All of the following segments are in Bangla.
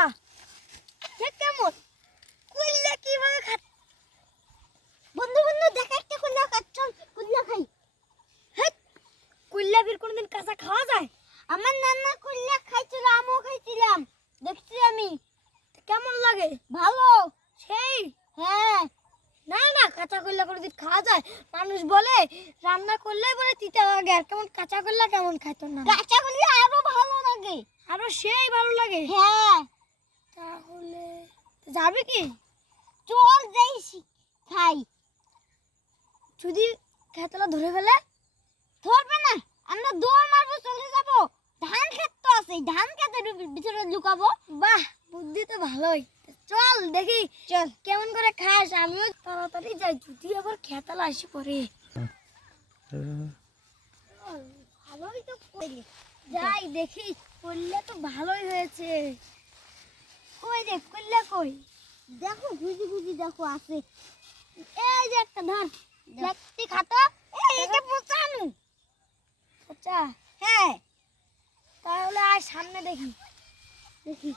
হ্যাঁ কেমন কুল্লা কিভাবে খা বন্ধু বন্ধু দেখ একটা কুল্লা চল কুল্লা খাই। হ্যাঁ কুল্লা ফির কোনদিন কাঁচা খাওয়া যায়? আমার নানা কুল্লা খাইছিল, আমিও খাইছিলাম, দেখছি আমি। কেমন লাগে? ভালো সেই। হ্যাঁ না না কাঁচা কুল্লা কোনদিন খাওয়া যায়? মানুষ বলে রান্না করলে বলে তিতা লাগে, আর কেমন কাঁচা কুল্লা কেমন খাইতো না? কাঁচা কুল্লা আরো ভালো লাগে, আরো সেই ভালো লাগে। হ্যাঁ তাহলে যাবে কি? চল যাই খাই। যদি খেতলা ধরে ফেলে? ধরবে না, আমরা দৌড় মারবো, চলে যাবো। ধান ক্ষেত তো আছে, ধান ক্ষেতের ভিতরে লুকাবো। বাহ বুদ্ধি তো ভালোই। চল দেখি চল কেমন করে খাস, আমিও তাড়াতাড়ি যাই, যদি আবার খেতলা আসি পরে। ভালোই তো যাই দেখি, করলে তো ভালোই হয়েছে। কই দেখ করলে কই, দেখো খুঁজি খুঁজি দেখো আছে। এই যে একটা ধর দেখতে খাতো। এই এটা পোচানো আচ্ছা। হ্যাঁ তাহলে আর সামনে দেখি দেখি।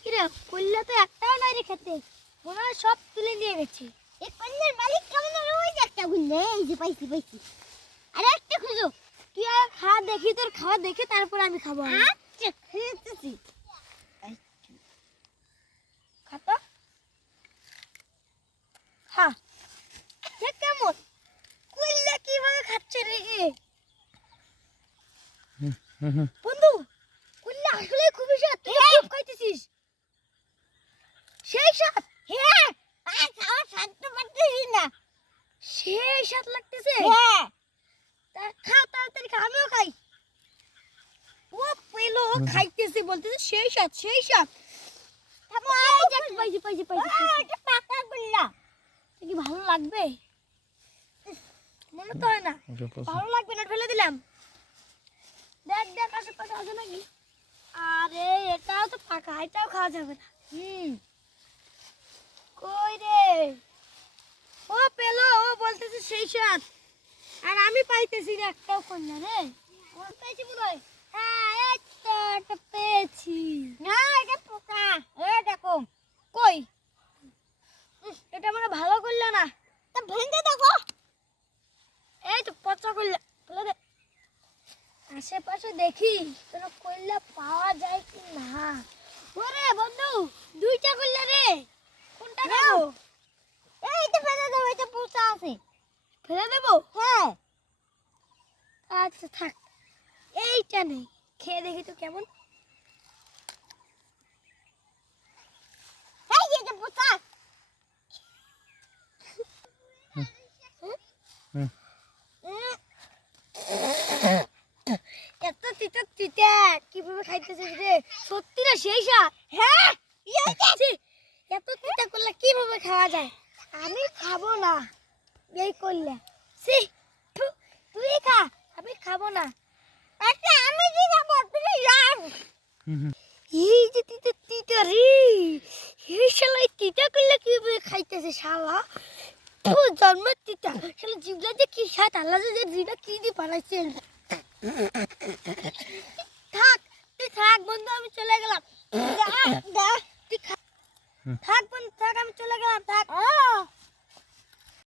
কিরে কল্লা তো একটাও নাই রে খেতে, মনে হয় সব তুলে নিয়ে গেছে। এই কল্লার মালিক কেমন? ওই যে একটা গুল্লে, এই যে পাইছি পাইছি। আরে একটা খুঁজো, তুই আর খা দেখি, তোর খাওয়া দেখে তারপর আমি খাবো। আচ্ছা খেতেছি, খাতো। হ্যাঁ কেমন কল্লা কিভাবে খাচ্ছে রে বন্ধু? কল্লা আসলে খুবই স্বাদ, তুই খুব খাইতেছিস। সেই স্বাদ? হ্যাঁ আর খাওয়া স্বাদ তো পাচ্ছিস না, সেই স্বাদ লাগতেছে। হ্যাঁ তা খা তাড়াতাড়ি খা, আমিও খাই। ও পেলো খাইতেছি বলতেছে সেই স্বাদ সেই স্বাদ। পাইছি পাইছি পাইছি, এটা পাকা কল্লা। কি ভালো লাগবে? মনে তো হয় না ভালো লাগবে না, ফেলে দিলাম। দেখ দেখ আশেপাশে আছে নাকি। আরে এটাও তো পাকা, এটাও খাওয়া যাবে না। কই রে? ও পেলো, ও বলতেছে সেই স্বাদ, আর আমি পাইতেছি না একটাও কন্যা রে। কোন পেয়েছি মনে হয়? হ্যাঁ এই তো একটা পেয়েছি। না এটা পোকা, এই দেখো। কই? এটা মানে ভালো করলো না, তা ভেঙে দেখো। এই তো পচা করলে, ফেলে দে। আশেপাশে দেখি কোনো কইলা পাওয়া যায় কি না। ওরে বন্ধু দুইটা কইলা রে, কোনটা খাবো? এইটা ফেলে দাও, এটা পচা আছে। ফেলে দেবো? হ্যাঁ আচ্ছা থাক, এইটা নেই, খেয়ে দেখি তো কেমন। এই যে পচা। এত তিতা তিতা কিভাবে খাইতেছিস রে? সত্যি না সেই স্বাদ? হ্যাঁ এত তিতা করলে কিভাবে খাওয়া যায়? আমি খাবো না এই করলে। সি তুই খা, আমি খাবো না। আচ্ছা আমি কি খাবো, তুই যাস। এই যে তিতা তিতা রে, এই শালাই তিতা করলে কিভাবে খাইতেছে শালা। ও জন্ম তিতা শালা, জিভটা যে কি স্বাদ, আল্লাহ যে জিভটা কি দিয়ে বানাইছেন। থাক তুই থাক বন্ধু, আমি চলে গেলাম। তুই থাক বন্ধু থাক, আমি চলে গেলাম, থাক।